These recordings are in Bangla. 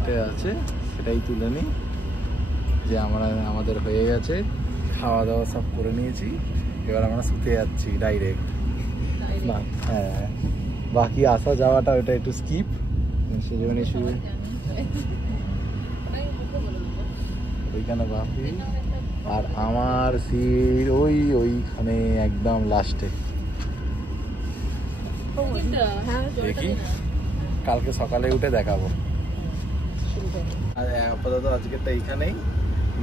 প্লেটে আছে সেটাই তুলে নিই। যে আমাদের হয়ে গেছে, খাওয়া দাওয়া সব করে নিয়েছি, এবার আমরা শুতে যাচ্ছি ডাইরেক্ট। হ্যাঁ, বাকি আসা যাওয়াটা ওটা একটু স্কিপ, সেজন্যই শুয়ে ওইখানে বাপি। আর আমার সিট ওইখানে একদম লাস্টে। দেখি কালকে সকালে উঠে দেখাবো। আর আপাতত আজকেরটা এইখানেই,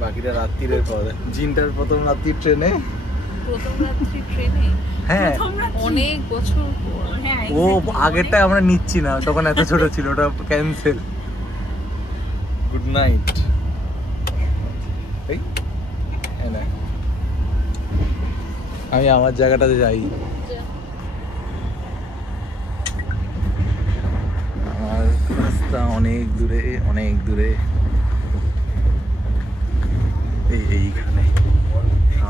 বাকিটা রাত্রিরের পরে। জিনটার প্রথম রাত্রির ট্রেনে, হ্যাঁ অনেক বছর ও আগেরটা আমরা নিচ্ছি না, তখন এত ছোট ছিল, ওটা ক্যান্সেল। Good night. আমি আমার জায়গাটাতে যাই। আমার রাস্তা অনেক দূরে, অনেক দূরে। এইখানে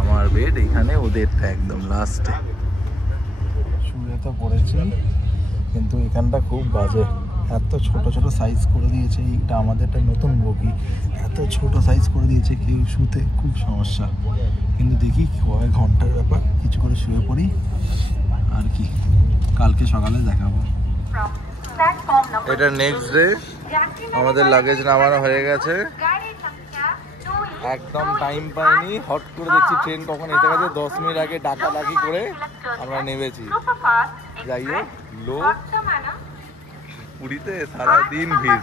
আমার বেড, এইখানে ওদেরটা একদম লাস্টে। শুয়ে তো পড়েছি, কিন্তু এখানটা খুব বাজে, এত ছোট ছোট সাইজ করে দিয়েছে। এইটা আমাদেরটা নতুন বগি, এত ছোট সাইজ করে দিয়েছে, কেউ শুতে খুব সমস্যা। কিন্তু দেখি কয়েক ঘন্টার ব্যাপার, কিছু করে শুয়ে পড়ি আর কি, কালকে সকালে দেখাবো। এটা নেক্সট ডে, আমাদের লাগেজ নামানো হয়ে গেছে, একদম টাইম পাইনি। হট করে দেখছি ট্রেন কখন এসে গেছে, 10 মিনিট আগে ডাকাডাকি করে আমরা নেমেছি। যাই হোক, লোক পুরীতে সারাদিন ভিড়।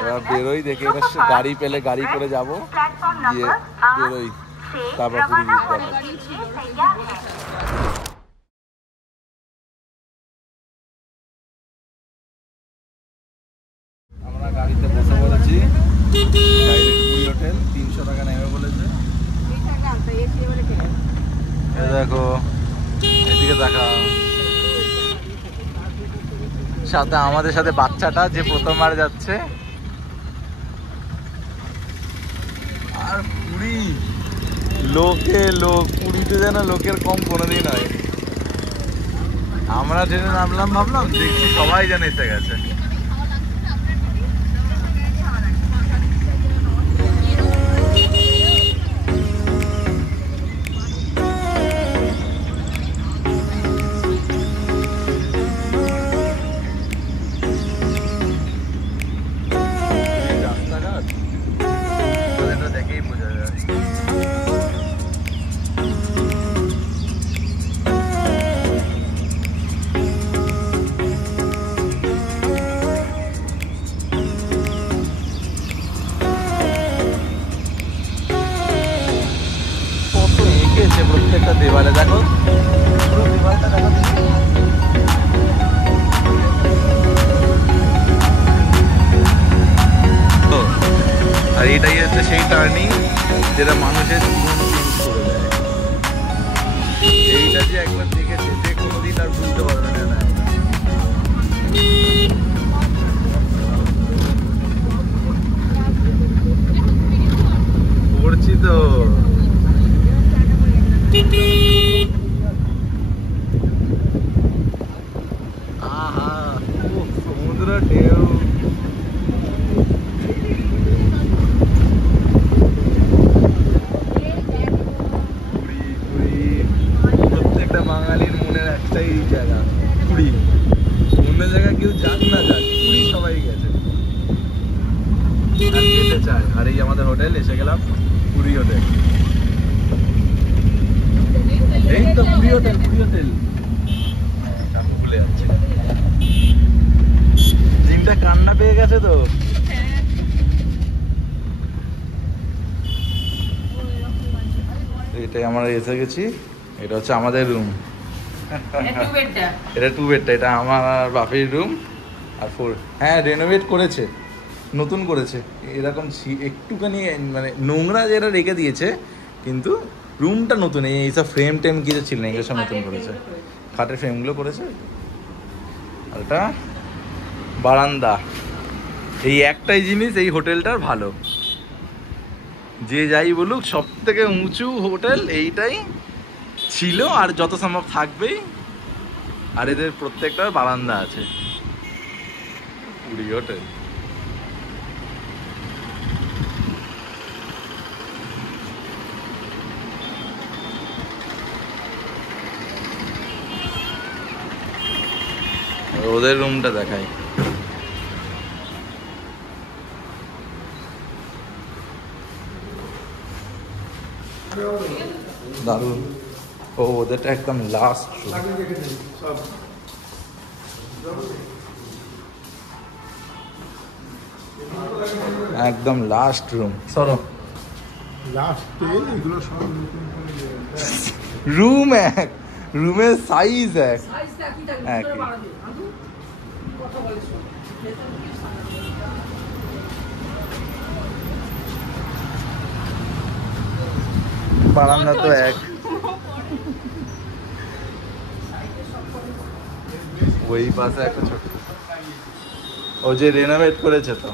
এবার বেরোই, দেখে এবার গাড়ি পেলে গাড়ি করে যাবো, গিয়ে বেরোই, তারপর পুরী যাবো। আমরা গাড়িতে বসে পড়েছি, ডাইরেক্ট পুরী হোটেল, 300 টাকা নেবে বলেছে। দেখো এদিকে দেখা, সাথে আমাদের সাথে বাচ্চাটা যে প্রথমবার যাচ্ছে। আর পুরী লোকে লোক, পুরীতে যেন লোকের কম কোনোদিন হয়। আমরা ট্রেনে নামলাম, ভাবলাম দেখছি সবাই যেন এসে গেছে। প্রত্যেকটা দেওয়ালে দেখো, পুরো দেওয়ালটা দেখো। আর এটাই হচ্ছে সেই টার্নিং যেটা মানুষের জীবন চেঞ্জ করে দেয়। এইটা যে একবার দেখেছে সে কোনোদিন আর ভুলতে পারবে না। পড়ছি তো, আহা সমুদ্র ঢেউ। প্রত্যেকটা বাঙালির মনের একটাই জায়গা পুরী, অন্য জায়গায় কেউ যাক না যাক, পুরী সবাই গেছে আর যেতে চায়। আর এই আমাদের হোটেল, এসে গেলাম পুরী হোটেল। এই তো পুরী হোটেল, পুরী হোটেল ভুলে যাচ্ছে। দিনটা কান্না পেয়ে গেছে তো। এটাই আমরা এসে গেছি, এটা হচ্ছে আমাদের রুম। এটা 2 বেডটা, এটা আমার বাপির রুম। আর 4, হ্যাঁ রেনোভেট করেছে, নতুন করেছে। এরকম একটুখানি মানে নোংরা যেটা রেখে দিয়েছে, কিন্তু রুমটা নতুন। এইসব ফ্রেম টেম কিছু ছিল না, এগুলো সব নতুন করেছে, খাটের ফ্রেমগুলো করেছে। আর এটা বারান্দা। এই একটাই জিনিস এই হোটেলটার ভালো, যে যাই বলুক সব থেকে উঁচু হোটেল এইটাই ছিল, আর যত সম্ভব থাকবেই। আর এদের প্রত্যেকটার বারান্দা আছে। পুরী হোটেল। ওদের রুমটা দেখাই। দারুণ। ও ওদেরটা একদম লাস্ট রুম। একদম লাস্ট রুম। সরো। রুম এক, রুমের সাইজ এক। বারান্দা তো এক। ওই পাশে একটা ছোট, ও যে রেনোভেট করেছে তো।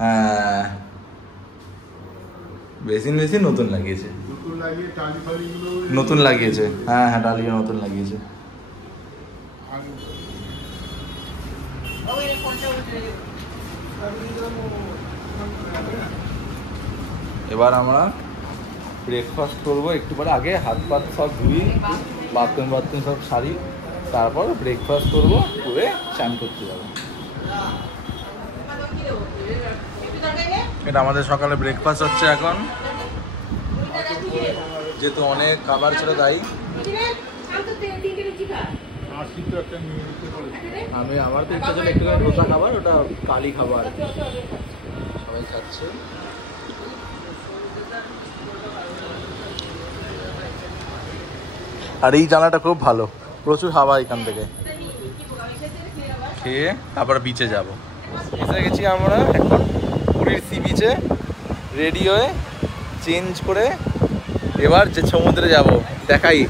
হ্যাঁ বেসিন বেসিন নতুন লাগিয়েছে, নতুন লাগিয়েছে। হ্যাঁ হ্যাঁ টালিও নতুন লাগিয়েছে। এবার আমরা ব্রেকফাস্ট করবো একটু পরে। আগে হাত পাত সব ধুই, বাথরুম বাথরুম সব সারি, তারপর ব্রেকফাস্ট করবো, করে চান করতে যাবো। এটা আমাদের সকালে ব্রেকফাস্ট হচ্ছে এখন, যেহেতু অনেক খাবার ছিল তাই। আমি আমার তো ইচ্ছা ছিল একটুখানি ধোসা খাবার, ওটা কালি খাবার সবাই খাচ্ছে। আর এই জায়গাটা খুব ভালো, প্রচুর হাওয়া এখান থেকে। খেয়ে তারপর বিচে যাব। এসে গেছি আমরা এখন পুরীর সি বিচে, রেডি হয়ে চেঞ্জ করে এবার যে সমুদ্রে যাব। দেখাই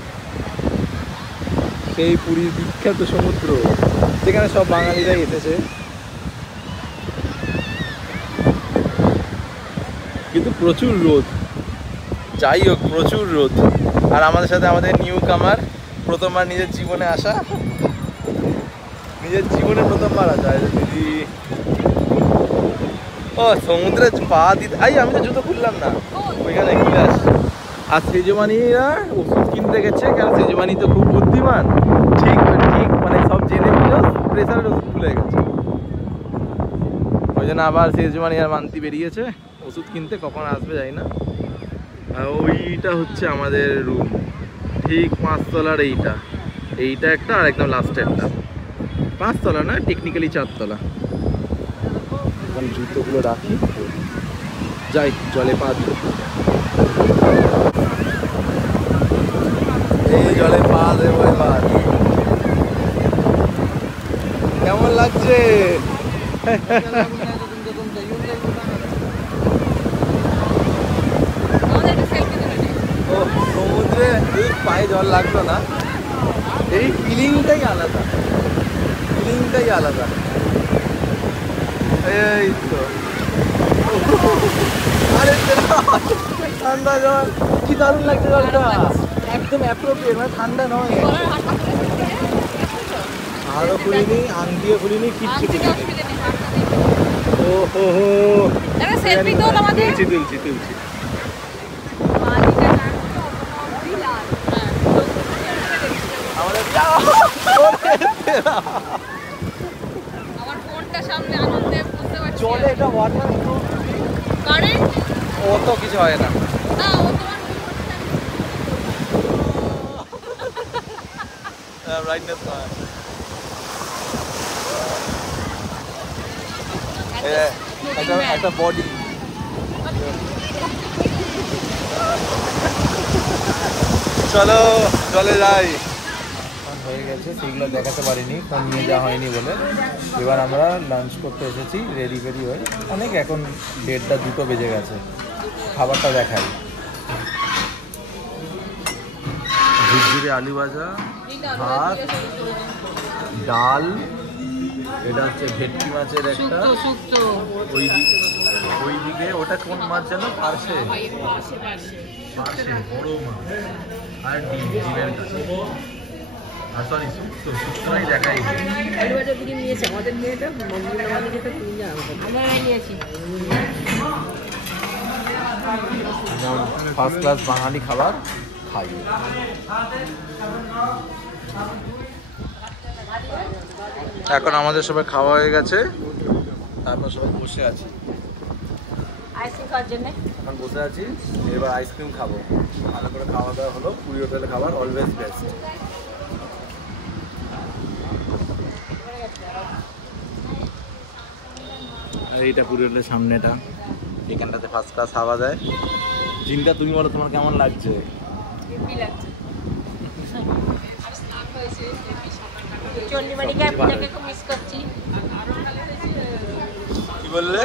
সেই পুরীর বিখ্যাত সমুদ্র, যেখানে সব বাঙালিরাই এসেছে। কিন্তু প্রচুর রোদ, যাই হোক প্রচুর রোদ। আর আমাদের সাথে আমাদের নিউ কামার, প্রথমবার নিজের জীবনে আসা, নিজের জীবনে প্রথমবার আসা দিদি। ও সমুদ্রে পা দিতে, আমি তো জুতো খুললাম না, ওইখানে খুলে আসছি। আর সেজমানিরা ওষুধ কিনতে গেছে, কারণ সেজমানি তো খুব বুদ্ধিমান, ঠিক ঠিক মানে সব জেনে নিল, প্রেসারের ওষুধ খুলে গেছে। ওই জন্য আবার সেজমানি আর মান্তি বেরিয়েছে ওষুধ কিনতে, কখন আসবে জানি না। আর ওইটা হচ্ছে আমাদের রুম, ঠিক 5 তলার। এইটা একটা, আর একদম লাস্টে একটা। 5 তলা না, টেকনিক্যালি 4 তলা। এখন জুতোগুলো রাখি, যাই জলে পা দিই। এই জলে পা দেবো এবার। কেমন লাগছে? ও সমুদ্রে এই পায়ে জল লাগলো না, এই ফিলিংটাই আলাদা, ফিলিংটাই আলাদা। এই তো আরে ঠান্ডা জল, কি দারুণ লাগছে জলটা, একদম অ্যাপ্রোপ্রিয়েট, মানে ঠান্ডা নয়। আরও খুলিনি, আংটিও খুলিনি, কিচ্ছু খুলিনি। ও হো হো, তুলছি। চলে এটা ওয়াটার প্রুফ কারেন্ট, অত কিছু হয় না। একটা বডি। চলো চলে যাই। হয়ে গেছে, সেগুলো দেখাতে পারিনি, ফোন নিয়ে যাওয়া হয়নি বলে। এবার আমরা লাঞ্চ করতে এসেছি রেডি হয়ে। অনেক এখন 1:30 2 বেজে গেছে। খাবারটা দেখাই, ঝুরঝুরে আলু ভাজা, ভাত, ডাল, এটা হচ্ছে ভেটকি মাছের একটা ওইদিকে ওটা কোন মাছ যেন পার্শে বড় মাছ আর ডিমের কাছে আর সরি শুক্তোই দেখাই ফার্স্ট ক্লাস বাঙালি খাবার খাই। এখন আমাদের সবাই খাওয়া হয়ে গেছে, তারপর সবাই বসে আছি আইসক্রিম খাওয়ার জন্য। এখন বসে আছি, এবার আইসক্রিম খাবো। ভালো করে খাওয়া দাওয়া হলো, পুরী হোটেলে খাবার অলওয়েজ বেস্ট। এইটা পুরী হোটেলের সামনেটা, এখানটাতে ফার্স্ট ক্লাস হাওয়া দেয়। জিনটা তুমি বলো তোমার কেমন লাগছে? চন্ডিমানিকে পূজাকে খুব মিস করছি। কি বললে?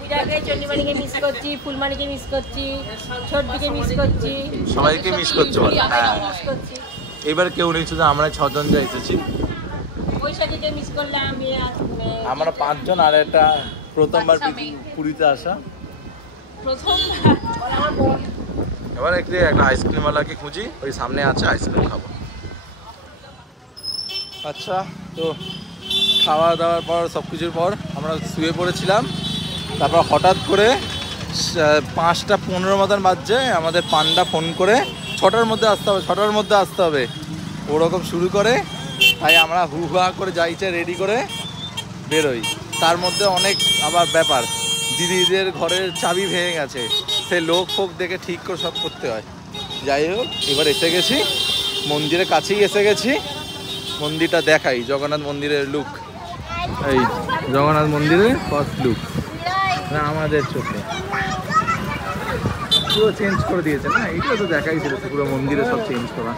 পূজাকে চন্ডিমানিকে মিস করছি, ফুলমানিকে মিস করছি, ছোটদিকে মিস করছি, সবাইকে মিস করছো? হ্যাঁ, এবার কেউ নেই, শুধু আমরা 6 জন যা এসেছি। বৈশাখীকে মিস করলাম, আমরা 5 জন, আর একটা প্রথমবার পুরীতে আসা। এবার একটা আইসক্রিমওয়ালাকে খুঁজি, ওই সামনে আছে, আইসক্রিম খাবো। আচ্ছা, তো খাওয়া দাওয়ার পর সব কিছুর পর আমরা শুয়ে পড়েছিলাম। তারপর হঠাৎ করে 5:15 মতন বাজছে, আমাদের পান্ডা ফোন করে 6টার মধ্যে আসতে হবে, 6টার মধ্যে আসতে হবে ওরকম শুরু করে। তাই আমরা হুহা করে যাইছে রেডি করে বেরোই। তার মধ্যে অনেক আবার ব্যাপার, দিদিদের ঘরের চাবি ভেঙে গেছে, সে লোক ফোক দেখে ঠিক করে সব করতে হয়। যাই হোক, এবার এসে গেছি, মন্দিরের কাছেই এসে গেছি। মন্দিরটা দেখাই, জগন্নাথ মন্দিরের লুক। এই জগন্নাথ মন্দিরের ফার্স্ট লুক আমাদের চোখে পুরো চেঞ্জ করে দিয়েছে না? এইটা তো দেখাই ছিল, পুরো মন্দিরে সব চেঞ্জ করা।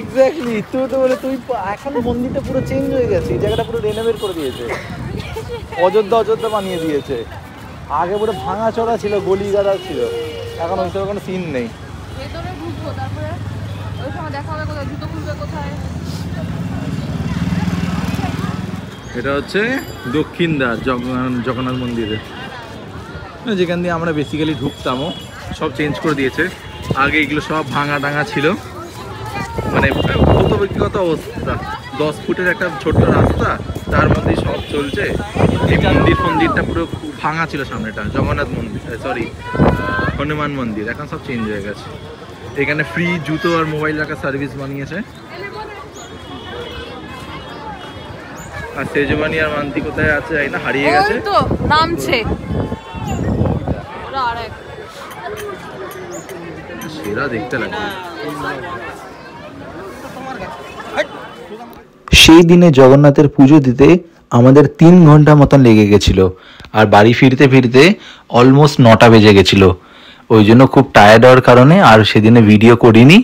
এক্স্যাক্টলি, তুই তো বলে তুই এখনো মন্দিরটা পুরো চেঞ্জ হয়ে গেছে, এই জায়গাটা পুরো রেনোভেট করে দিয়েছে, অযোধ্যা বানিয়ে দিয়েছে। আগে পুরো ভাঙা চড়া ছিল, গলি গাদা ছিল, এখন ওই সব কোনো সিন নেই। এটা হচ্ছে দক্ষিণ দ্বার জগন্নাথ মন্দিরে, যেখান দিয়ে আমরা বেসিক্যালি ঢুকতামও, সব চেঞ্জ করে দিয়েছে। আগে এগুলো সব ভাঙা টাঙা ছিল, মানে কত ব্যক্তিগত অবস্থা। 10 ফুটের একটা ছোট্ট রাস্তা, তার মধ্যে সব চলছে। এই মন্দিরটা পুরো ভাঙা ছিল সামনেটা, জগন্নাথ মন্দির, সরি হনুমান মন্দির। এখন সব চেঞ্জ হয়ে গেছে। এখানে ফ্রি জুতো আর মোবাইল রাখার সার্ভিস বানিয়েছে। আর সেজমানি আর মান্তি কোথায় আছে জানি না, হারিয়ে গেছে তো, নামছে। সেরা দেখতে লাগে। সেই দিনে জগন্নাথের পুজো দিতে আমাদের 3 ঘন্টা মতন লেগে গেছিল, আর বাড়ি ফিরতে ফিরতে অলমোস্ট 9টা বেজে গেছিল। ওই জন্য খুব টায়ার্ড হওয়ার কারণে আর সেদিনে ভিডিও করিনি।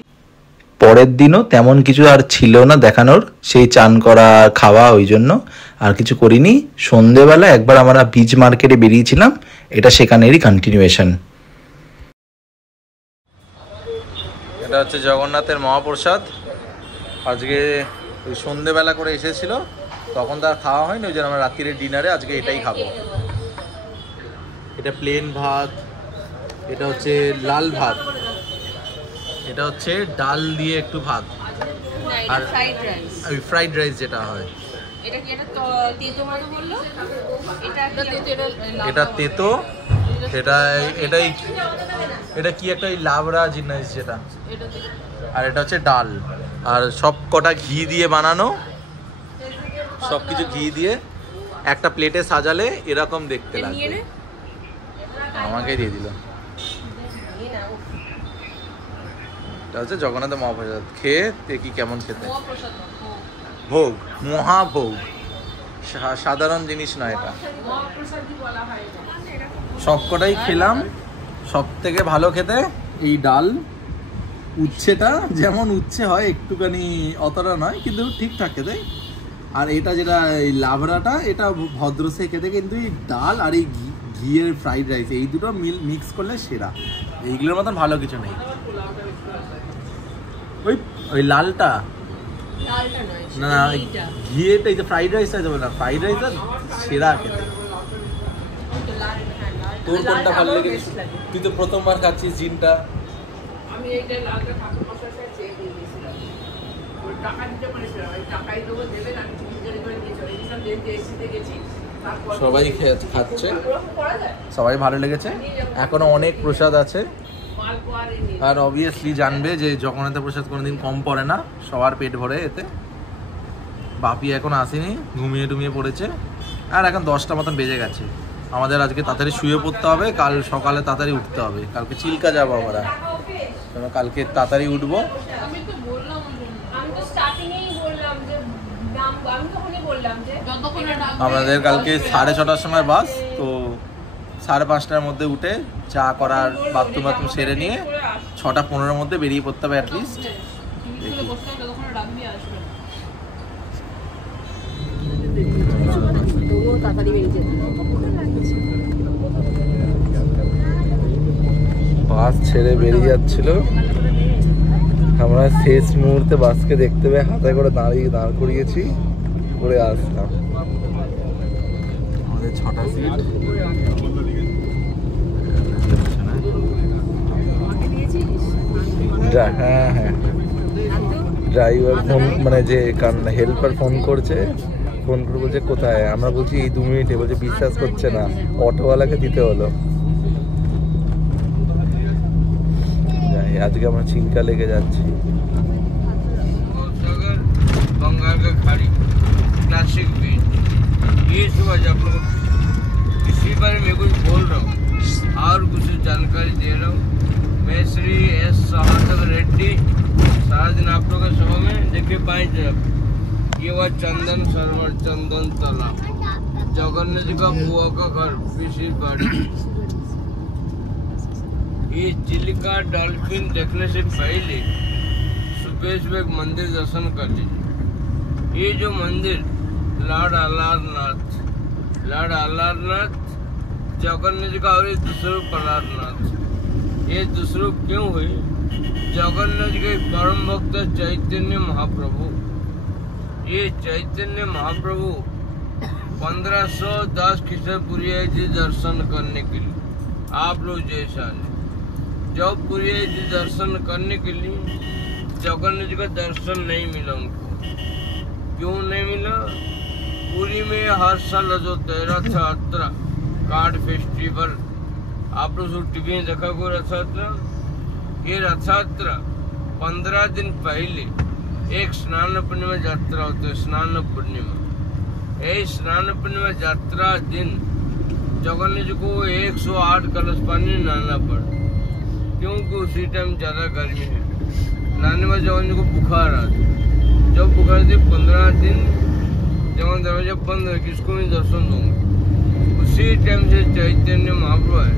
পরের দিনও তেমন কিছু আর ছিল না দেখানোর, সেই চান করা খাওয়া, ওই জন্য আর কিছু করিনি। সন্ধেবেলা একবার আমরা বিচ মার্কেটে বেরিয়েছিলাম, এটা সেখানেরই কন্টিনিউয়েশন। এটা হচ্ছে জগন্নাথের মহাপ্রসাদ। আজকে ওই সন্ধেবেলা করে এসেছিল, তখন তো আর খাওয়া হয়নি, ওই জন্য আমরা রাত্রির ডিনারে আজকে এটাই খাবো। এটা প্লেন ভাত, এটা হচ্ছে লাল ভাত, এটা হচ্ছে ডাল দিয়ে একটু ভাত, আর ওই ফ্রাইড রাইস যেটা হয়। এটা তেতো, এটা কি একটা লাবড়া জিনিস যেটা, আর এটা হচ্ছে ডাল। আর সব কটা ঘি দিয়ে বানানো, সব কিছু ঘি দিয়ে একটা প্লেটে সাজালে এরকম দেখতে লাগবে। আমাকে দিয়ে দিল। এটা হচ্ছে জগন্নাথ মহাপ্রসাদ। খেয়ে দেখি কেমন খেতে। ভোগ, মহাভোগ, সাধারণ জিনিস নয় এটা। সবকটাই খেলাম, সব থেকে ভালো খেতে এই ডাল, উচ্ছেটা যেমন উচ্ছে হয় একটুখানি অতটা নয়, কিন্তু ঠিকঠাক খেতে। আর এটা যেটা এই লাবড়াটা, এটা ভদ্র সে খেতে, কিন্তু এই ডাল আর এই ঘিয়ের ফ্রাইড রাইস এই দুটো মিক্স করলে সেরা। এইগুলোর মতন ভালো কিছু নেই। ওই ওই লালটা না, ঘিয়েটা, এই যে ফ্রাইড রাইসটা যাবে না, ফ্রাইড রাইসটা সেরা খেতে। তোর কোনটা ভালো লেগে? তুই তো প্রথমবার খাচ্ছিস জিনটা। আমি এইটা লালটা ঠাকুর মশার সাথে চেয়ে দিয়ে দিয়েছিলাম, ওই টাকা দিতে পারেছিলাম, ওই টাকাই দেবো দেবেন, আমি চিকেন করে দিয়ে চলে গেছিলাম, যেহেতু এসিতে গেছি। সবাই খাচ্ছে, সবাই ভালো লেগেছে। এখনো অনেক প্রসাদ আছে, আর অবভিয়াসলি জানবে যে জগন্নাথের প্রসাদ কোনোদিন কম পড়ে না, সবার পেট ভরে এতে। বাপি এখন আসেনি, ঘুমিয়ে টুমিয়ে পড়েছে, আর এখন 10টা মতন বেজে গেছে। আমাদের আজকে তাড়াতাড়ি শুয়ে পড়তে হবে, কাল সকালে তাড়াতাড়ি উঠতে হবে, কালকে চিল্কা যাবো আমরা, কালকে তাড়াতাড়ি উঠবো। আমাদের কালকে 6:30টার সময় বাস, তো 5:30টার মধ্যে উঠে চা করার, বাথরুম সেরে নিয়ে 6:15-র মধ্যে বেরিয়ে পড়তে হবে অ্যাটলিস্ট। বাস ছেড়ে বেরিয়ে যাচ্ছিল, আমরা শেষ মুহূর্তে বাসকে দেখতে পেয়ে হাতে করে দাঁড় করিয়েছি, করে আসলাম। আমাদের 6টা সিট, হ্যাঁ হ্যাঁ, ড্রাইভার ফোন, মানে যে হেল্পার ফোন করছে, ফোন করে বলছে কোথায়, আমরা বলছি এই 2 মিনিটে, বলছে বিশ্বাস করছে না, অটোওয়ালাকে দিতে হলো। আজকে আমরা চিল্কা লেগে যাচ্ছি। बंगाल का खाड़ी क्लासिक बीच, ये सब आज आप लोग इसी बारे में कुछ बोल रहा हूँ और कुछ जानकारी दे रहा हूँ। मैं श्री एस सार्थक रेड्डी, सारा दिन आप लोग के सभा में देखिए बाई तरफ ये हुआ चंदन सरोवर, चंदन तालाब, जगन्नाथ जी का बुआ का घर, फिशिर बाड़ी। ये चिल्का डॉल्फिन देखने से पहले सुबह सुबह एक मंदिर दर्शन कर लीजिए। ये जो मंदिर लॉर्ड अलारनाथ जगन्नाथ जी का और दूसरा रूप अलारनाथ। ये दूसरा रूप क्यों हुई? जगन्नाथ जी के परम भक्त चैतन्य महाप्रभु, ये चैतन्य महाप्रभु 1510 खिसे पुरी जी दर्शन करने के लिए, आप लोग जैसा जब पुरी जी दर्शन करने के लिए जगन्नाथ जी का दर्शन नहीं मिला उनको। क्यों नहीं मिला? पुरी में हर साल जो 13 रथयात्रा कार्ड फेस्टिवल, आप लोग टीवी में देखा कोई रथयात्रा? ये रथयात्रा 15 दिन पहले एक स्नान पूर्णिमा यात्रा होती है। स्नान पूर्णिमा, यही स्नान पूर्णिमा यात्रा दिन जगन्नाथ जी को 108 कलश पानी नहाना पड़ा, क्योंकि उसी टाइम ज्यादा गर्मी है। नहाने में जगन्नाथ जी को बुखार आता, जब बुखार थी 15 दिन जगन दरवाजा बंद है, किसको नहीं दर्शन दूंगा। उसी टाइम से चैतन्य महाप्रभु है,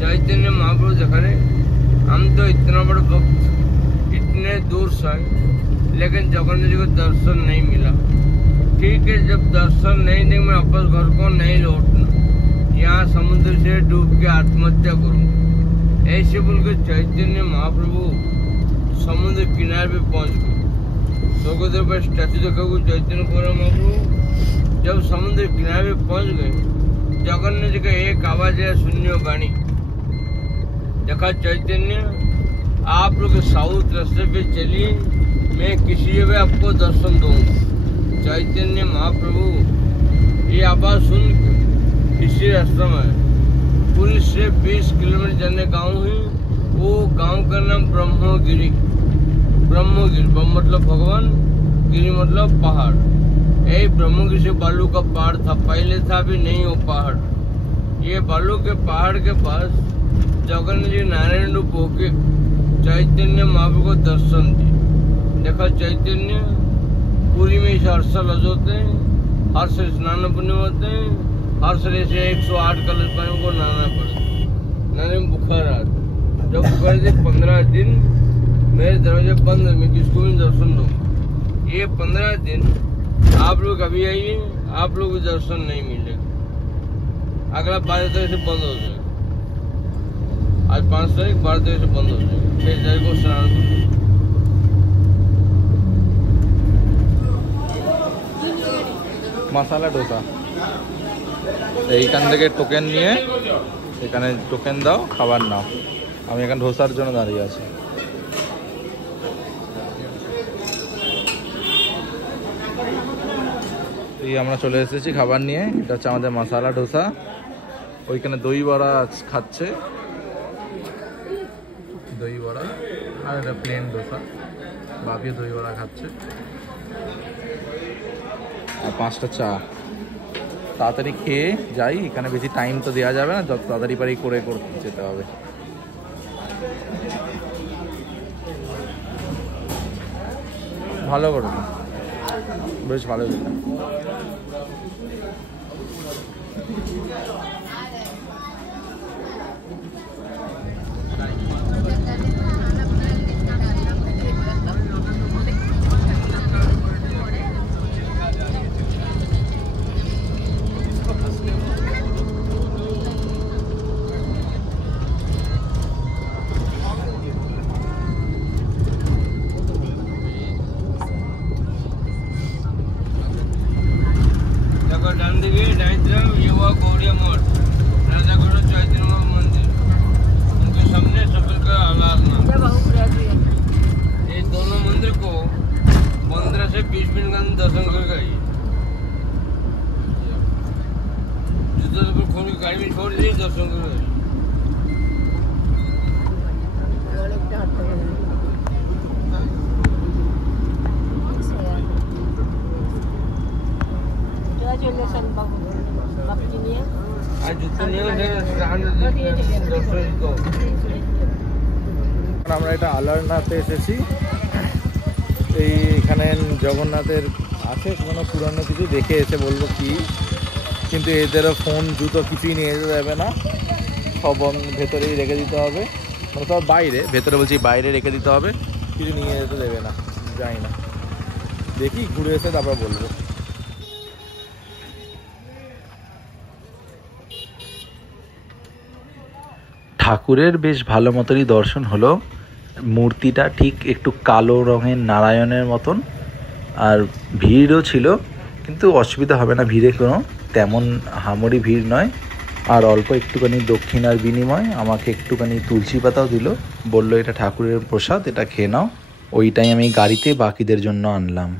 चैतन्य महाप्रभु देखा रहे, हम तो इतना बड़ा भक्त, इतने दूर से आए, लेकिन जगन्नाथ जी को दर्शन नहीं मिला। ठीक है, जब दर्शन नहीं देंगे मैं वापस घर को नहीं लौटना, यहाँ समुद्र से डूब के आत्महत्या करूँगा, ऐसे बोल के चैतन्य महाप्रभु समुद्र किनारे पे पहुंच गए। स्वर्गदेव पर स्टैचू देखा कोई चैतन्य महाप्रभु जब समुद्र किनारे पे पहुंच गए, जगन्नाथ जी का एक आवाज है, सुनियो वाणी। देखा चैतन्य, आप लोग साउथ रास्ते पे चलिए, मैं किसी जगह आपको दर्शन दूंगा। चैतन्य महाप्रभु ये आवाज सुन इसी रास्ते में पुरी से 20 किलोमीटर जाने गांव है, वो गांव का नाम ब्रह्मगिरी। ब्रह्मगिरी मतलब भगवान, गिरी मतलब पहाड़। यही ब्रह्मगिरी से बालू का पहाड़ था, पहले था, अभी नहीं वो पहाड़। ये बालू के पहाड़ के पास जगन्नाथ जी नारायण रूप होके चैतन्य महाप्रभु को दर्शन दिए। देखा चैतन्य पूरी में इसे हर साल होते हैं, हर साल स्नान पुण्य होते हैं, हर साल ऐसे 108 कलश पानी को नहाना पड़ता, नहाने में बुखार आता। जब कर दे 15 दिन मेरे दरवाजे बंद, मैं किसको भी दर्शन दूँ। ये 15 दिन आप लोग अभी आइए, आप लोग को दर्शन नहीं मिलेगा। अगला 12 तारीख से बंद हो जाएगा। आज 5 तारीख, 12 तारीख से बंद हो जाएगा। 6 तारीख को स्नान মশালা ডোসা এইখান থেকে টোকেন নিয়ে এখানে টোকেন দাও, খাবার নাও। আমি এখানে ডোসার জন্য দাঁড়িয়ে আছি। এই আমরা চলে এসেছি খাবার নিয়ে। এটা হচ্ছে আমাদের মশালা ডোসা। ওইখানে দই বড়া খাচ্ছে, দই বড়া, আর এটা প্লেন ডোসা। বাপিও দই বড়া খাচ্ছে আর 5টা চা। তাড়াতাড়ি খেয়ে যাই, এখানে বেশি টাইম তো দেওয়া যাবে না, যত তাড়াতাড়ি পারি করে যেতে হবে। ভালো করে বেশ ভালো দিন। डान दिखे ये हुआ गौड़िया मठ, राजा गौड़ चैतन्य मंदिर, उनके सामने सफल का आलाकना। ये दोनों मंदिर को 15 से 20 मिनट का दर्शन करके आइए। जूता सब खोल के गाड़ी में छोड़ दीजिए, दर्शन करके आइए। আমরা এটা আলারনাথে এসেছি। এইখানে জগন্নাথের আছে কোনো পুরানো কিছু, দেখে এসে বলবো কি, কিন্তু এদেরও ফোন জুতো কিছুই নিয়ে যেতে দেবে না, সব ভেতরেই রেখে দিতে হবে, মানে সব বাইরে, ভেতরে বলছি বাইরে রেখে দিতে হবে, কিছু নিয়ে যেতে দেবে না। যাই না, দেখি ঘুরে এসে তারপর বলবো। ঠাকুরের বেশ ভালো মতনই দর্শন হলো। মূর্তিটা ঠিক একটু কালো রঙের নারায়ণের মতন, আর ভিড়ও ছিল, কিন্তু অসুবিধা হবে না, ভিড়ে কোনো তেমন হামরি ভিড় নয়। আর অল্প একটুখানি দক্ষিণার বিনিময় আমাকে একটুখানি তুলসী পাতাও দিল, বললো এটা ঠাকুরের প্রসাদ, এটা খেয়ে নাও। ওইটাই আমি গাড়িতে বাকিদের জন্য আনলাম।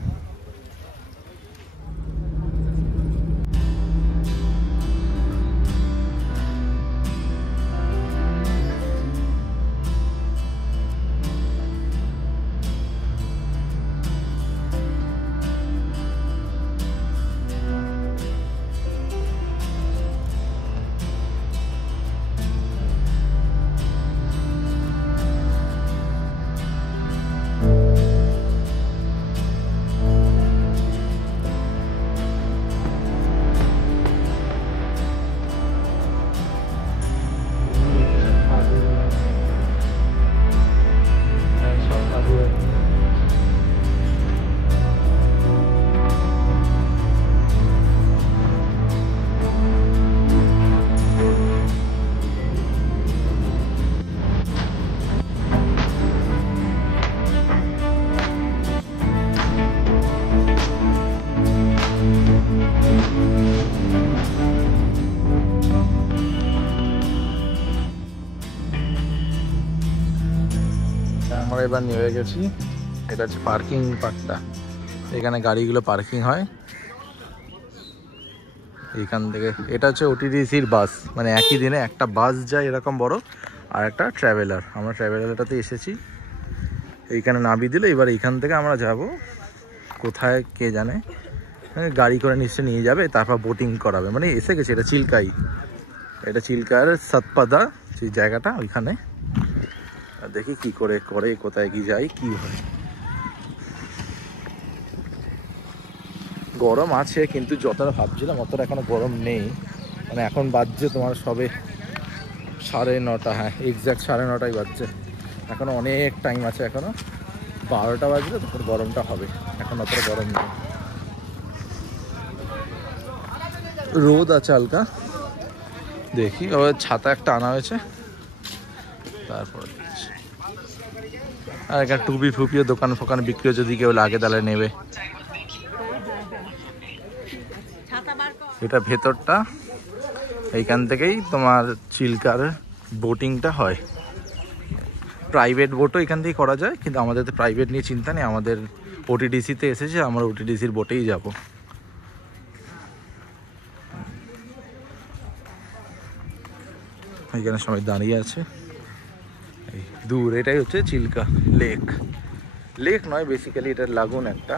আমরা এবার নেমে গেছি। এটা হচ্ছে পার্কিং পার্টটা, এখানে গাড়িগুলো পার্কিং হয় এইখান থেকে। এটা হচ্ছে ওটিডিসির বাস, মানে একই দিনে একটা বাস যায় এরকম বড়, আর একটা ট্রাভেলার। আমরা ট্রাভেলারটাতে এসেছি, এইখানে নামিয়ে দিলে এবার এইখান থেকে আমরা যাব কোথায় কে জানে, গাড়ি করে নিশ্চয় নিয়ে যাবে, তারপর বোটিং করাবে। মানে এসে গেছে, এটা চিল্কাই, এটা চিল্কার সতপাদা সেই জায়গাটা, ওইখানে দেখি কি করে করে কোথায় কি যাই কি হয়। গরম আছে, কিন্তু যতটা ভাবছিলাম অতটা এখনো গরম নেই। মানে এখন বাজছে তোমার সবে 9:30, হ্যাঁ এক্স্যাক্ট 9:30 বাজছে। এখনো অনেক টাইম আছে, এখনো 12টা বাজলে তখন গরমটা হবে, এখন অতটা গরম নেই। রোদ আছে হালকা, দেখি ওর ছাতা একটা আনা হয়েছে, তারপরে আর একটা টুপি ফুপিও দোকান ফোকান বিক্রি, যদি কেউ লাগে তাহলে নেবে। এটা ভেতরটা, এইখান থেকেই তোমার চিল্কার বোটিংটা হয়। প্রাইভেট বোটও এখান থেকেই করা যায়, কিন্তু আমাদের তো প্রাইভেট নিয়ে চিন্তা নেই, আমাদের ওটিডিসিতে এসেছে, আমরা ওটিডিসির বোটেই যাব। এখানে সবাই দাঁড়িয়ে আছে, এই দূর এটাই হচ্ছে চিল্কা লেক। লেক নয় বেসিক্যালি, এটার লাগুন একটা,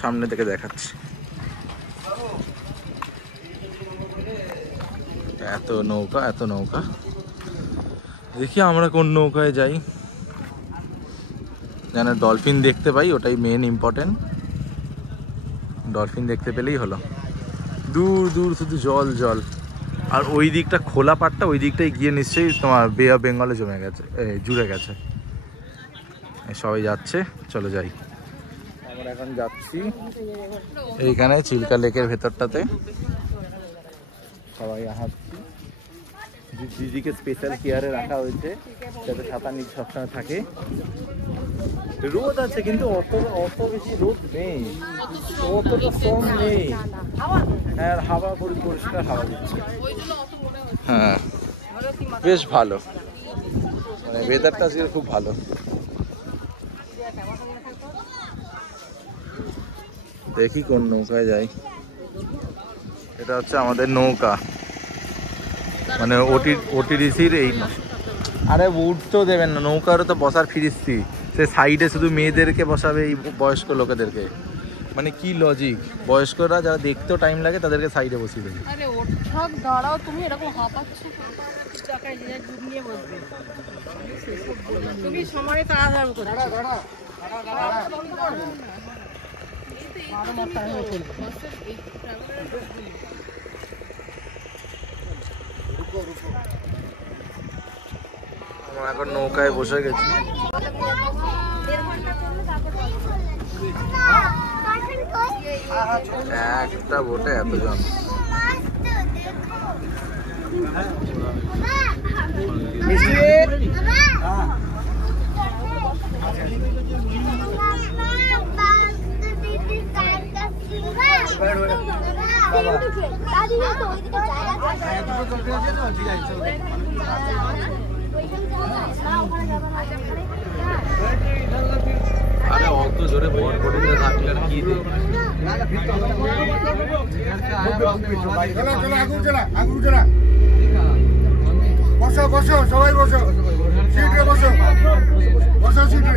সামনে থেকে দেখাচ্ছি। এত নৌকা, এত নৌকা, দেখি আমরা কোন নৌকায় যাই, যেন ডলফিন দেখতে পাই, ওটাই মেন ইম্পর্টেন্ট। ডলফিন দেখতে পেলেই হলো। দূর দূর শুধু জল জল, আর ওই দিকটা খোলা পাটটা, ওই দিকটাই গিয়ে নিশ্চয়ই তোমার বে অফ বেঙ্গলে জমে গেছে, জুড়ে গেছে। সবাই যাচ্ছে, চলো যাই। আমরা এখন যাচ্ছি এইখানে চিল্কা লেকের ভেতরটাতে, সবাই হাঁটছি। দিদিকে স্পেশাল কেয়ারে রাখা হয়েছে, যাতে ছাতা নিচে সবসময় থাকে। রোদ আছে কিন্তু অত বেশি রোদ নেই, অতটা কম নেই। হ্যাঁ, আর হাওয়া পরিষ্কার হাওয়া দিচ্ছে। হ্যাঁ, বেশ ভালো, মানে ওয়েদারটা আজকে খুব ভালো। দেখি কোন নৌকায় যাই। এটা হচ্ছে আমাদের নৌকা, মানে ওটিডিসির এই। আরে উঠতেও দেবেন না, নৌকারও তো বসার ফিরিস্তি, সে সাইডে শুধু মেয়েদেরকে বসাবে, এই বয়স্ক লোকেদেরকে। মানে কি লজিক, বয়স্করা যারা দেখতেও টাইম লাগে তাদেরকে সাইডে বসিয়ে দেবে। আরে ওঠক, দাঁড়াও, তুমি এরকম হাঁপাচ্ছ, চাকায় ডুব নিয়ে বসবে, তুমি সময় তাড়াতাড়ি করো। আমরা এখন নৌকায় বসে গেছি। একটা বোটে এতজন। আরে অত জোরে বোটিংয়ে থাকলে আর কি দেখ। বসো বসো, সবাই বসো, সিটে বসো, বসো সিটে।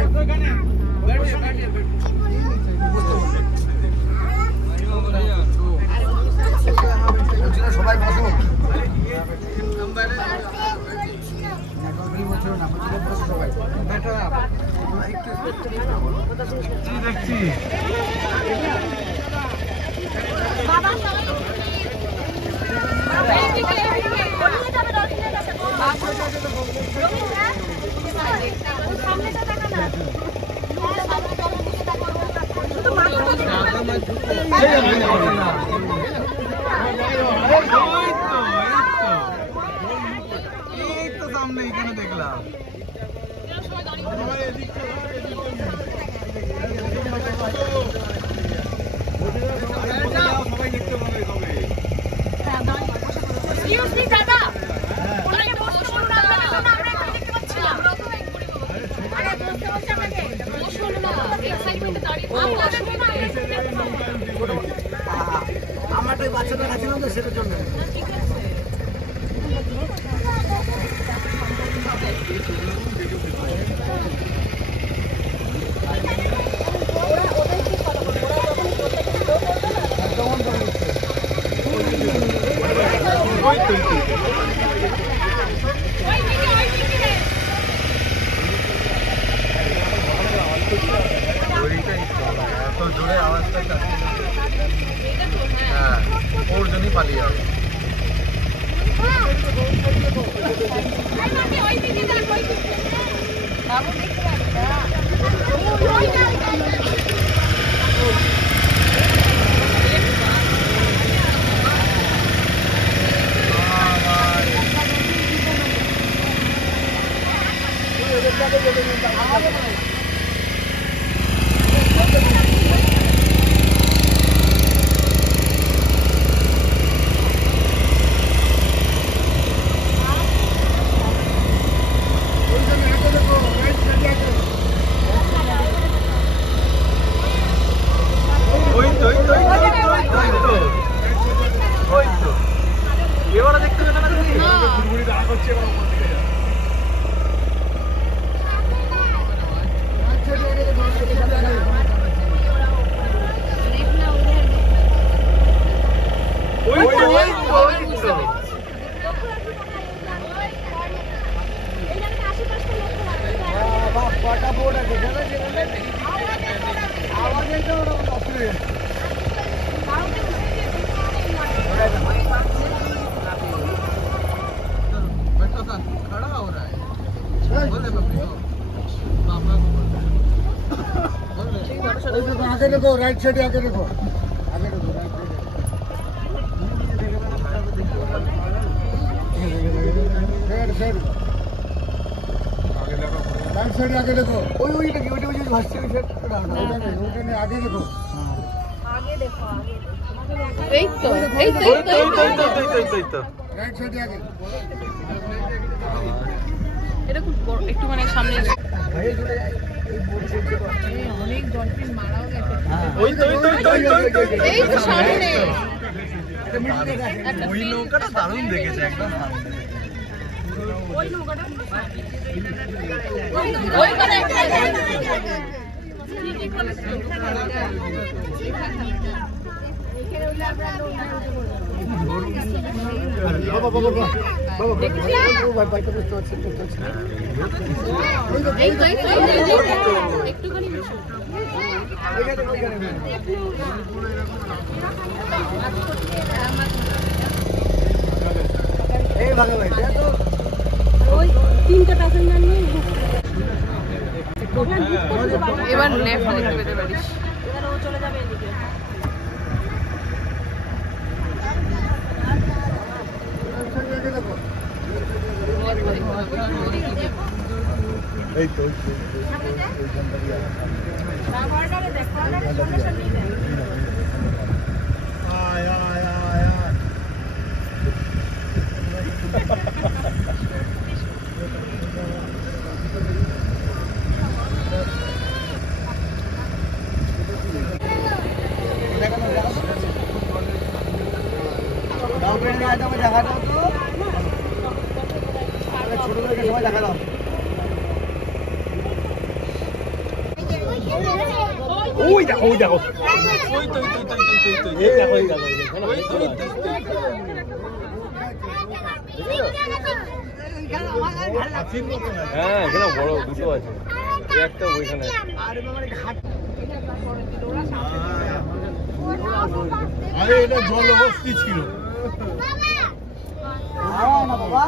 সবাই বসো। দেখছি সামনে এখানে দেখলাম। সবাই দেখতে পাবে সবাই। দাদা, ওনাকে বসতে বলুন, আপনাকে তো আমরা এখানে দেখতে পাচ্ছিলাম। আরে বসতে বলতে আমাকে বসুন না, এক্সাইটমেন্টে দাঁড়িয়ে আমার তো বাচ্চাটা খাচ্ছিলাম তো সেটার জন্য। ঠিক আছে। এত জোরে আওয়াজটা, হ্যাঁ ওর জন্যই পালিয়ে যাবে। आगे देखो, राइट साइड आगे देखो, आगे देखो, राइट साइड आगे देखो, आगे देखो, এই তো राइट साइड आगे এটা খুব বড়, একটু মানে সামনে অনেক ডলফিন মারাও গেছে। এই তো সামনে ওই নৌকাটা দারুণ দেখেছে একদম। ওই নৌকাটা ওইখানে একটা ঠিকই বলেছো। এখানে উঠলে আমরা একটুখানি ওই তিনটা প্যাসেঞ্জার নিয়ে এবার লেফট দেখতে পেতে পারিস। এবার ও চলে যাবে এদিকে। এই তো আয় আয় আয় আয় ওই দেখো ওই দেখো ওই তো এই দেখো এই দেখো হ্যাঁ এখানে বড় দুটো আছে একটা ওইখানে আরে এটা জলহস্তি ছিল না বাবা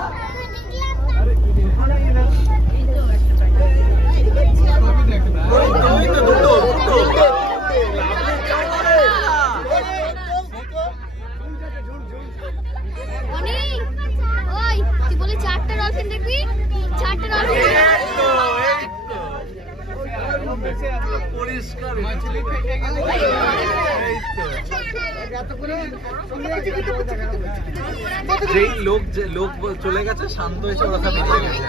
যেই লোক চলে গেছে শান্ত হয়েছে ওরা সব চলে গেছে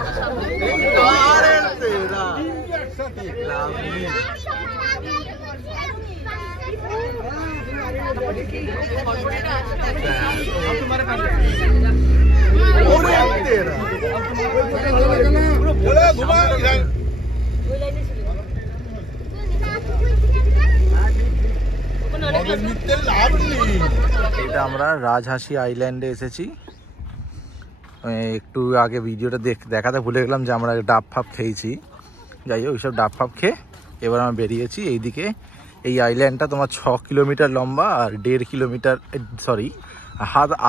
এটা আমরা রাজহাঁসি আইল্যান্ডে এসেছি। একটু আগে ভিডিওটা দেখাতে ভুলে গেলাম যে আমরা ডাব ফাপ খেয়েছি। যাই হোক ওইসব ডাব ফাপ খেয়ে এবার আমরা বেরিয়েছি এইদিকে। এই আইল্যান্ডটা তোমার 6 কিলোমিটার লম্বা আর 1.5 কিলোমিটার সরি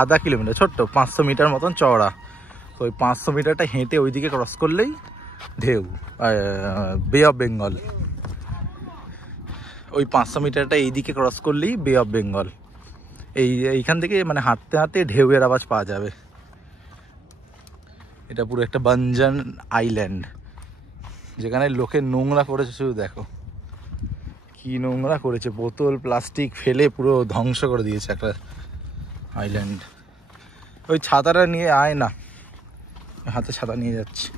আধা কিলোমিটার ছোট্ট 500 মিটার মতন চওড়া। তো ওই 500 মিটারটা হেঁটে ওইদিকে ক্রস করলেই ঢেউ, বে অফ বেঙ্গল। ওই 500 মিটারটা এইদিকে ক্রস করলেই বে অফ বেঙ্গল। এইখান থেকে মানে হাঁটতে হাঁটতে ঢেউয়ের আওয়াজ পাওয়া যাবে। এটা পুরো একটা বাঞ্জান আইল্যান্ড, যেখানে লোকে নোংরা করেছে। শুধু দেখো কি নোংরা করেছে, বোতল প্লাস্টিক ফেলে পুরো ধ্বংস করে দিয়েছে একটা আইল্যান্ড। ওই ছাতাটা নিয়ে আয় না, হাতে ছাতা নিয়ে যাচ্ছি।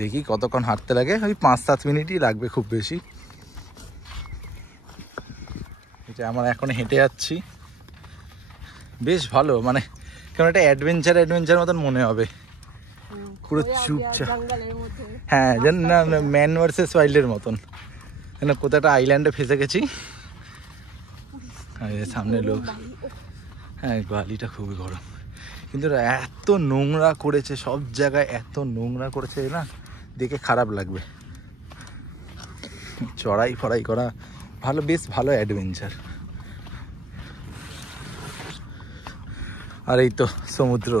দেখি কতক্ষণ হাঁটতে লাগে, ওই 5-7 মিনিটই লাগবে খুব বেশি। এটা আমরা এখন হেঁটে যাচ্ছি, বেশ ভালো, মানে কেমন একটা অ্যাডভেঞ্চার মতন মনে হবে, পুরো চুপচাপ। হ্যাঁ, যেন না ম্যান ভার্সেস ওয়াইল্ডের মতন, কেন কোথাও একটা আইল্যান্ডে ফেসে গেছি। সামনে লোক, হ্যাঁ বালিটা খুবই গরম, কিন্তু এত নোংরা করেছে সব জায়গায়, এত নোংরা করেছে না, দেখে খারাপ লাগবে। চড়াই ফড়াই করা ভালো, বেশ ভালো অ্যাডভেঞ্চার। আর এই তো সমুদ্র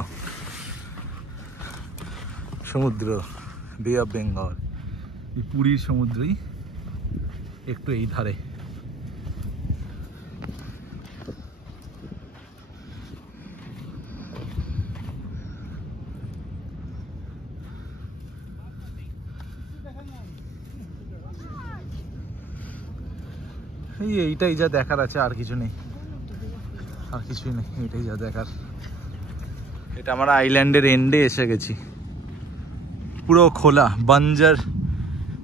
বে অফ বেঙ্গল, এই পুরীর সমুদ্রই একটু এই ধারে। এইটাই যা দেখার আছে, আর কিছু নেই, আর কিছুই নেই, এইটাই যা দেখার। এটা আমরা আইল্যান্ডের এন্ডে এসে গেছি, পুরো খোলা বাঞ্জার,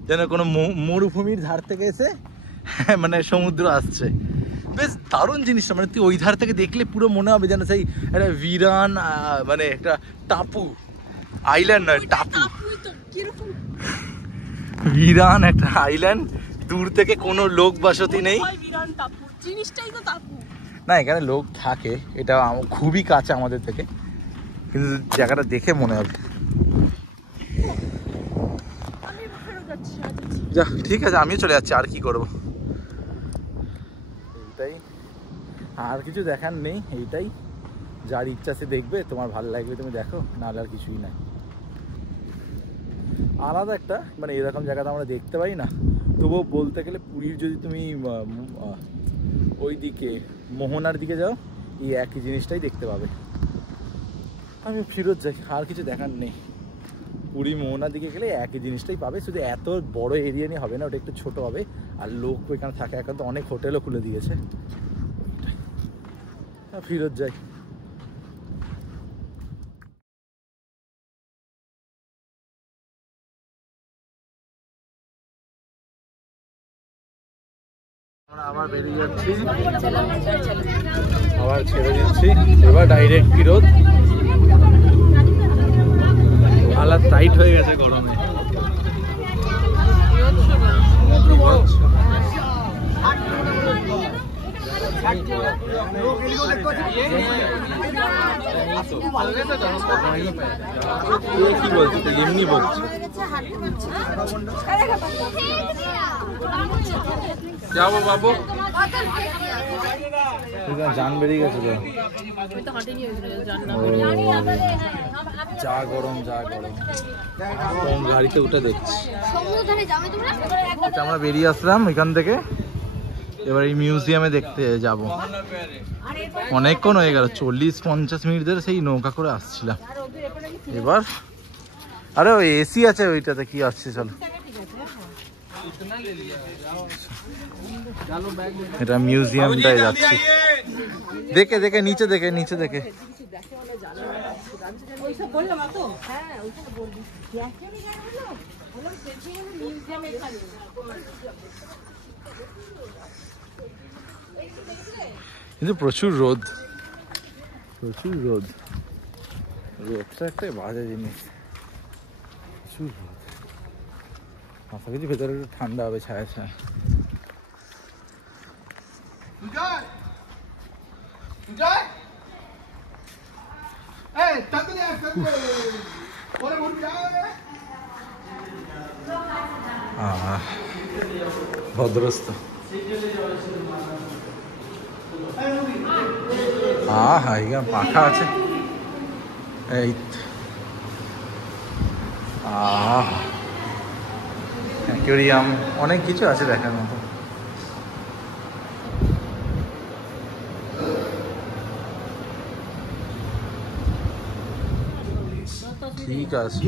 যেন কোনো মরুভূমির ধার থেকে এসে মানে সমুদ্র আসছে। বেশ দারুণ জিনিসটা, মানে তুই ওই ধার থেকে দেখলে পুরো মনে হবে যেন সেই একটা বিরান, মানে একটা টাপু, আইল্যান্ড নয় টাপু, বিরান একটা আইল্যান্ড, দূর থেকে কোনো লোক বসতি নেই। না এখানে লোক থাকে, এটা খুবই কাছে আমাদের থেকে, কিন্তু জায়গাটা দেখে মনে হবে। যা ঠিক আছে, আমিও চলে যাচ্ছি, আর কি করবো, এইটাই, আর কিছু দেখার নেই। এইটাই, যার ইচ্ছা সে দেখবে, তোমার ভালো লাগবে তুমি দেখো, নাহলে আর কিছুই নাই। আলাদা একটা মানে এরকম জায়গাটা আমরা দেখতে পাই না, তবুও বলতে গেলে পুরীর যদি তুমি ওই দিকে মোহনার দিকে যাও, এই একই জিনিসটাই দেখতে পাবে। আমি ফেরত যাই, আর কিছু দেখার নেই। পুরী মোহনার দিকে গেলে একই জিনিসটাই পাবে, শুধু এত বড় এরিয়া নিয়ে হবে না, ওটা একটু ছোট হবে, আর লোক এখানে থাকে। এখন তো অনেক হোটেলও খুলে দিয়েছে। ফেরত যাই। আবার বেরিয়ে যাচ্ছি, আবার ছেড়ে দিচ্ছি, এবার ডাইরেক্ট ফিরত। হালাত টাইট হয়ে গেছে গরমে। কি বলছি, এমনি বলছি। যাবো বাবু, জান বেরিয়ে গেছে তো, যা গরম যা গরম। গাড়িতে উঠে দেখছি, আমরা বেরিয়ে আসলাম এখান থেকে, এবার এই মিউজিয়ামে দেখতে যাব। অনেকক্ষণ হয়ে গেল, 40-50 মিনিট ধরে সেই নৌকা করে আসছিলাম। এবার আরে ওই এসি আছে ওইটাতে, কি আসছে চলো। এটা মিউজিয়ামটাই যাচ্ছি, দেখে দেখে নিচে দেখে নিচে দেখে। কিন্তু প্রচুর রোদ, প্রচুর রোদ, রোদটা একটা বাজে জিনিস, প্রচুর রোদ। মাথা কিছু ভেতরে একটু ঠান্ডা হবে, ছায়া ছায়া। ভদ্রস্থ। হ্যাঁ হ্যাঁ, এখানে পাখা আছে। এই অ্যাকোয়ারিয়াম, অনেক কিছু আছে দেখার মতো। ঠিক আছে।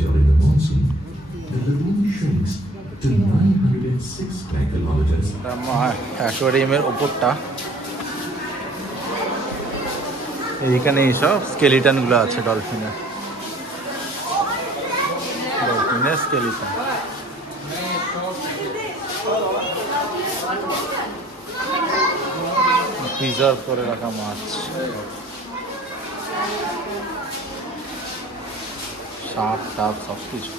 During the monsoon, the lagoon shrinks to 906 square kilometers. অ্যাকোয়ারিয়ামের ওপরটা, এইখানে এইসব স্কেলিটনগুলো আছে ডলফিনের স্কেলিটন। প্রিজার্ভ করে রাখা মাছ, সাপ টাপ সব কিছু।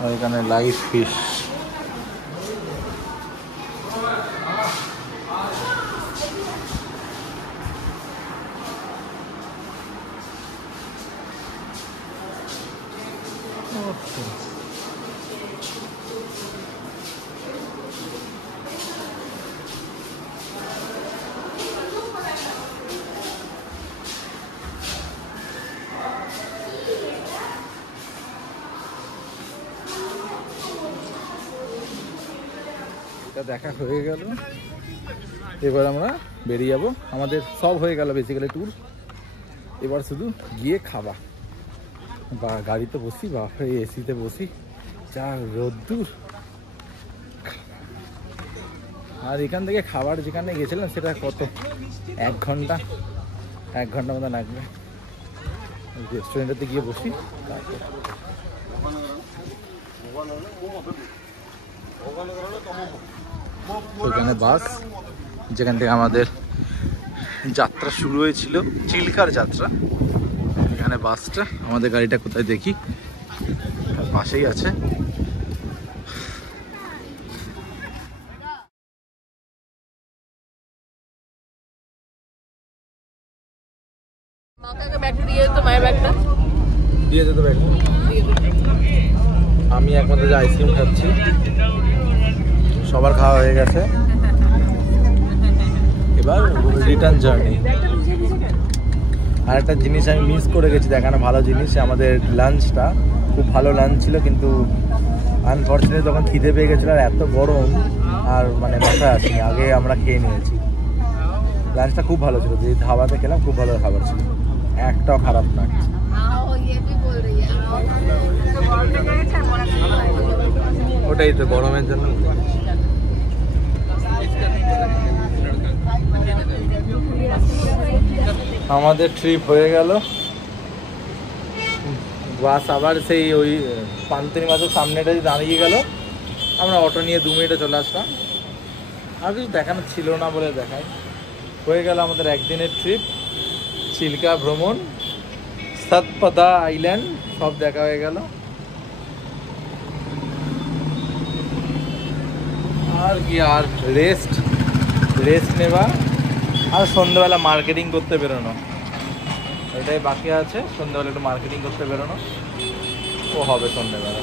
আর এখানে লাইভ ফিশ। দেখা হয়ে গেল, এবার আমরা বেরিয়ে যাব। আমাদের সব হয়ে গেল বেসিক্যালি ট্যুর। এবার শুধু গিয়ে খাওয়া, বা গাড়িতে বসি বা এসিতে বসি, যা রোদ্দুর। আর এখান থেকে খাবার যেখানে গেছিলাম সেটা কত, 1 ঘন্টা মতো লাগবে। রেস্টুরেন্টেতে গিয়ে বসি, তারপর ওইখানে বাস, যেখান থেকে আমাদের যাত্রা শুরু হয়েছিল, চিল্কার যাত্রা। এখানে বাসটা, আমাদের গাড়িটা কোথায় দেখি, পাশেই আছে। দিয়ে যেতে ব্যাগ। আমি একমাত্র যে আইসক্রিম খাচ্ছি, সবার খাওয়া হয়ে গেছে। এবার রিটার্ন জার্নি। আর একটা জিনিস আমি মিস করে গেছি দেখানো, ভালো জিনিস, আমাদের লাঞ্চটা খুব ভালো লাঞ্চ ছিল, কিন্তু আনফর্চুনেটলি তখন খিদে পেয়ে গেছিলো আর এত গরম, আর মানে মাথায় আসেনি, আগে আমরা খেয়ে নিয়েছি। লাঞ্চটা খুব ভালো ছিল, যে ধাবাতে খেলাম খুব ভালো খাবার ছিল, একটাও খারাপ না। ওটাই তো গরমের জন্য। আমাদের ট্রিপ হয়ে গেল, বাস আবার সেই ওই পান্তিনি মাছের সামনেটাই দাঁড়িয়ে গেল। আমরা অটো নিয়ে 2 মিনিটে চলে আসলাম। আর কিছু দেখানো ছিল না বলে দেখাই। হয়ে গেল আমাদের একদিনের ট্রিপ, চিল্কা ভ্রমণ, সাতপদা আইল্যান্ড সব দেখা হয়ে গেল। আর কি, আর রেস্ট নেওয়া, আর সন্ধ্যাবেলা মার্কেটিং করতে বেরোনো, এটাই বাকি আছে। সন্ধ্যাবেলা একটু মার্কেটিং করতে বেরোনো, ও হবে সন্ধ্যাবেলা।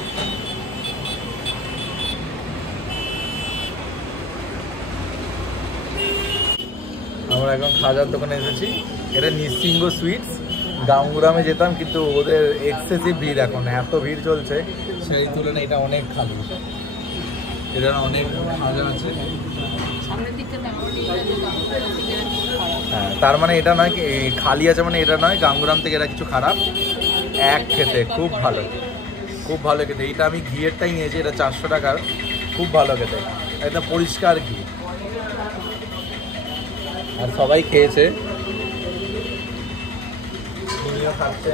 আমরা এখন খাজার দোকানে এসেছি, এটা নিঃসিংহ সুইটস। গাঙ্গুরামে যেতাম, কিন্তু ওদের এক্সেসিভ ভিড়, এখন এত ভিড় চলছে, সেই তুলনায় এটা অনেক খালি। এটা অনেক খাজা আছে। হ্যাঁ, তার মানে এটা নয় খালি আছে মানে এটা নয় গাঙ্গুরাম থেকে এটা কিছু খারাপ। এক খেতে খুব ভালো, খুব ভালো খেতে। এইটা আমি ঘিয়েরটাই নিয়েছি, এটা 400 টাকার, খুব ভালো খেতে, এটা পরিষ্কার ঘি। আর সবাই খেয়েছে, খাচ্ছে।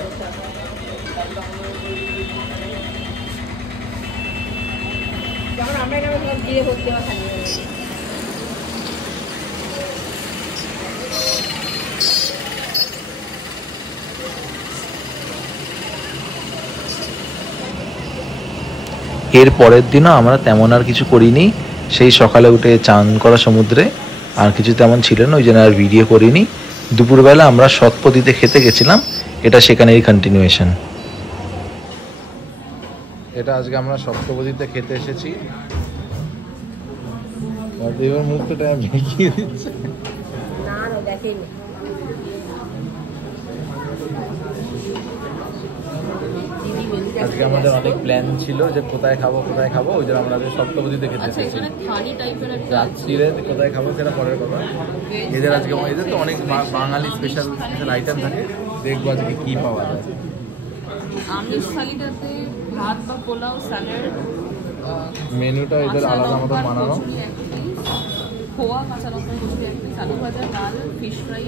এর পরের দিনও আমরা তেমন আর কিছু করিনি। সেই সকালে উঠে চান করা সমুদ্রে, আর কিছু তেমন ছিল না, ওই জন্য আর ভিডিও করিনি। দুপুরবেলা আমরা সৎপতিতে খেতে গেছিলাম, এটা সেখানেরই কন্টিনিউয়েশন। এটা আজকে আমরা সপ্তপদীতে খেতে এসেছি। এবার মুখটা ভেঙিয়ে দিচ্ছে। না না দেখেনি। আজকে আমাদের অনেক প্ল্যান ছিল যে কোথায় খাবো, ওই জন্য আমরা সপ্তপদীতে খেতে আচ্ছা এসেছি। এখানে থালি টাইপের একটা রাত্রিরে কোথায় খাবো সেটা পরের কথা। এদের আজকে এদের তো অনেক বাঙালি স্পেশাল আইটেম থাকে, দেখবো আজকে কি পাওয়া যায়। আমিষ থালিটাতে ভাত বা পোলাও, স্যালাড, মেনুটা এদের আলাদা মতো বানানো। খোয়া কাঁচা লঙ্কা কচুরি এক পিস, আলু ভাজা, ডাল, ফিশ ফ্রাই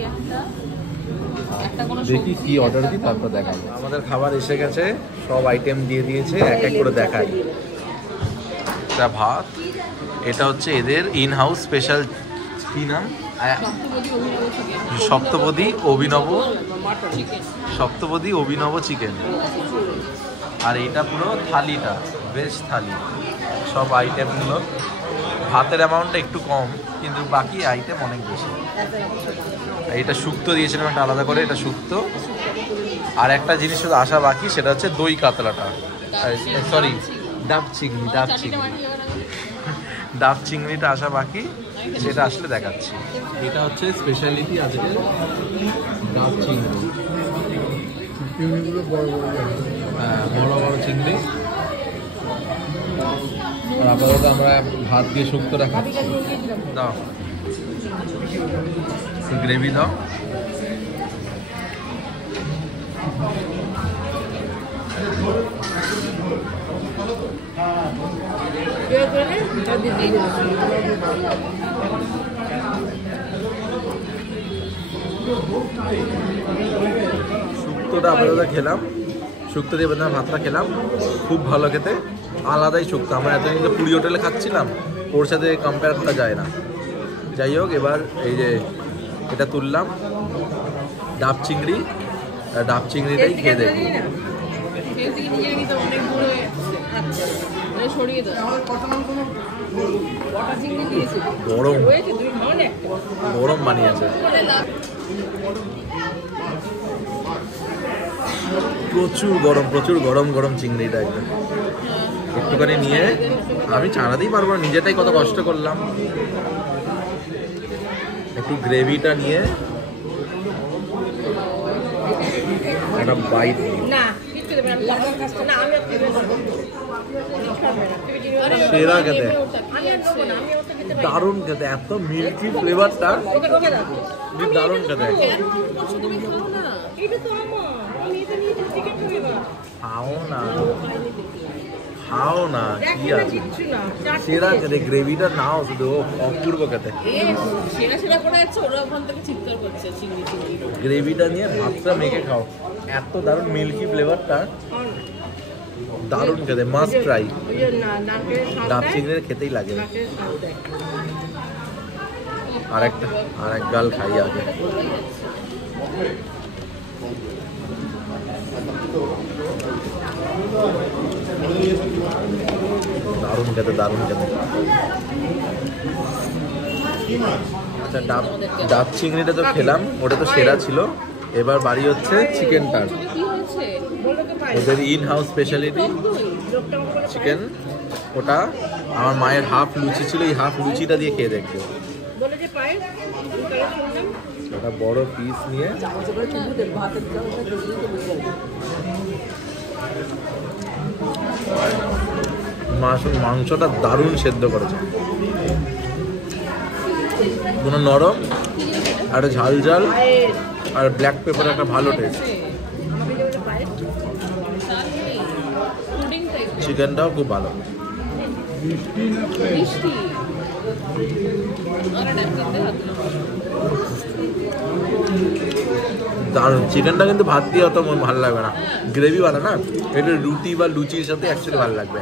একটা কোনো দেখি কি অর্ডার দিই, তারপর দেখাবো। আমাদের খাবার এসে গেছে, সব আইটেম দিয়ে দিয়েছে, এক এক করে দেখাই। এটা ভাত, এটা হচ্ছে এদের ইন হাউস স্পেশাল, কি নাম, সপ্তপদী অভিনব চিকেন। আর এটা পুরো থালিটা ভেজ থালি, সব আইটেমগুলো। ভাতের অ্যামাউন্টটা একটু কম, কিন্তু বাকি আইটেম অনেক বেশি। এটা শুক্তো দিয়েছিলাম একটা আলাদা করে, এটা শুক্তো। আর একটা জিনিস শুধু আসা বাকি, সেটা হচ্ছে দই কাতলাটা, সরি ডাব চিংড়িটা আসা বাকি, সেটা আসলে দেখাচ্ছি। এটা হচ্ছে স্পেশালিটি আজকে, ডাব চিংড়ি। চিংড়িগুলো বড় বড় চিংড়ি। আর আপাতত আমরা ভাত দিয়ে শুক্তোটা খাচ্ছি। দাও গ্রেভি দাও। শুক্তোটা আপাতত খেলাম, শুক্তো দিয়ে ভাতটা খেলাম, খুব ভালো খেতে, আলাদাই শুক্তো। আমরা এতদিন তো পুরী হোটেলে খাচ্ছিলাম, ওর সাথে কম্পেয়ার করা যায় না। যাই হোক, এবার এই যে এটা তুললাম ডাব চিংড়ি, ডাব চিংড়িটাই খেয়ে দেখি। গরম গরম বানিয়েছে, প্রচুর গরম চিংড়িটা। একদম একটুখানি নিয়ে, আমি চালাতেই পারবো না, নিজেটাই কত কষ্ট করলাম। একটু গ্রেভিটা নিয়ে একটা বাইট, সেরা খেতে, দারুণ খেতে, এত মিল্কি ফ্লেভারটা, দারুণ খেতে। খাও না কি আছে, সেরা খেতে, গ্রেভিটা নাও শুধু, অপূর্ব খেতে। গ্রেভিটা নিয়ে ভাতটা মেখে খাও, এত দারুণ মিল্কি ফ্লেভারটা, দারুণ খেতে, মাস্ট ট্রাই। ডাব চিংড়ির খেতেই লাগে। আরেক গাল খাই আগে। দারুণ খেতে। আচ্ছা, ডাব চিংড়িটা তো খেলাম, ওটা তো সেরা ছিল। এবার বাড়ি হচ্ছে চিকেনটার, ওদের ইন হাউস স্পেশালিটি চিকেন। ওটা আমার মায়ের হাফ লুচি ছিল, এই হাফ লুচিটা দিয়ে খেয়ে দেখবে। ওটা বড় পিস নিয়ে মাংসটা দারুণ সেদ্ধ করেছে, কোনো নরম আর ঝাল আর ব্ল্যাক পেপার, একটা ভালো টেস্ট। চিকেনটাও খুব ভালো। দারুণ চিকেনটা, কিন্তু ভাত দিয়ে অত ভালো লাগবে না, গ্রেভি ভালো না, এটা রুটি বা লুচির সাথে অ্যাকচুয়ালি ভালো লাগবে।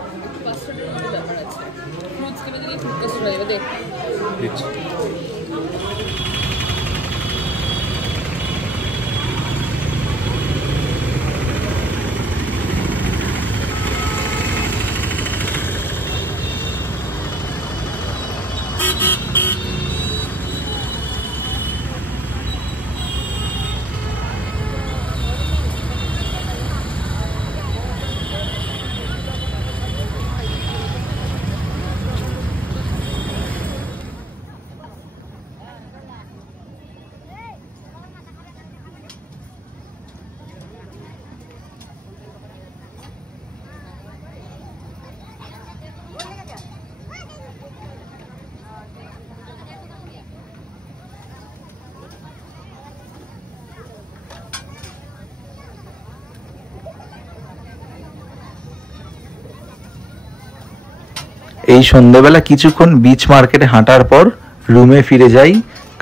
এই সন্ধ্যেবেলা কিছুক্ষণ বিচ মার্কেটে হাঁটার পর রুমে ফিরে যাই,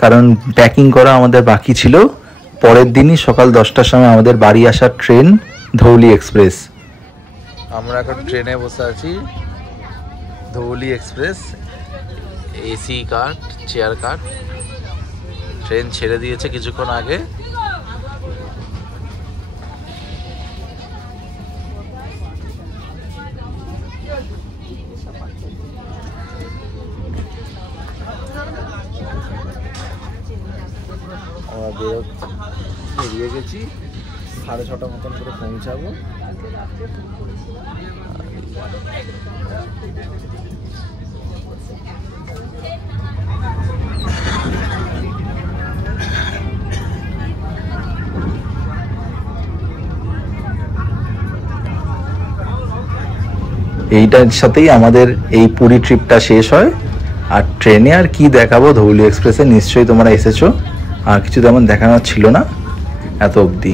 কারণ প্যাকিং করা আমাদের বাকি ছিল। পরের দিনই সকাল 10টার সময় আমাদের বাড়ি আসার ট্রেন ধৌলি এক্সপ্রেস। আমরা এখন ট্রেনে বসে আছি, ধৌলি এক্সপ্রেস, এসি কার, চেয়ার কার। ট্রেন ছেড়ে দিয়েছে কিছুক্ষণ আগে। আমরা বেরিয়ে গেছি, 6:30 মতন করে পৌঁছাবো। এইটার সাথেই আমাদের এই পুরী ট্রিপটা শেষ হয়। আর ট্রেনে আর কি দেখাবো, ধৌলি এক্সপ্রেসে নিশ্চয়ই তোমরা এসেছো, আর কিছু তেমন দেখানোর ছিল না এত অবধি।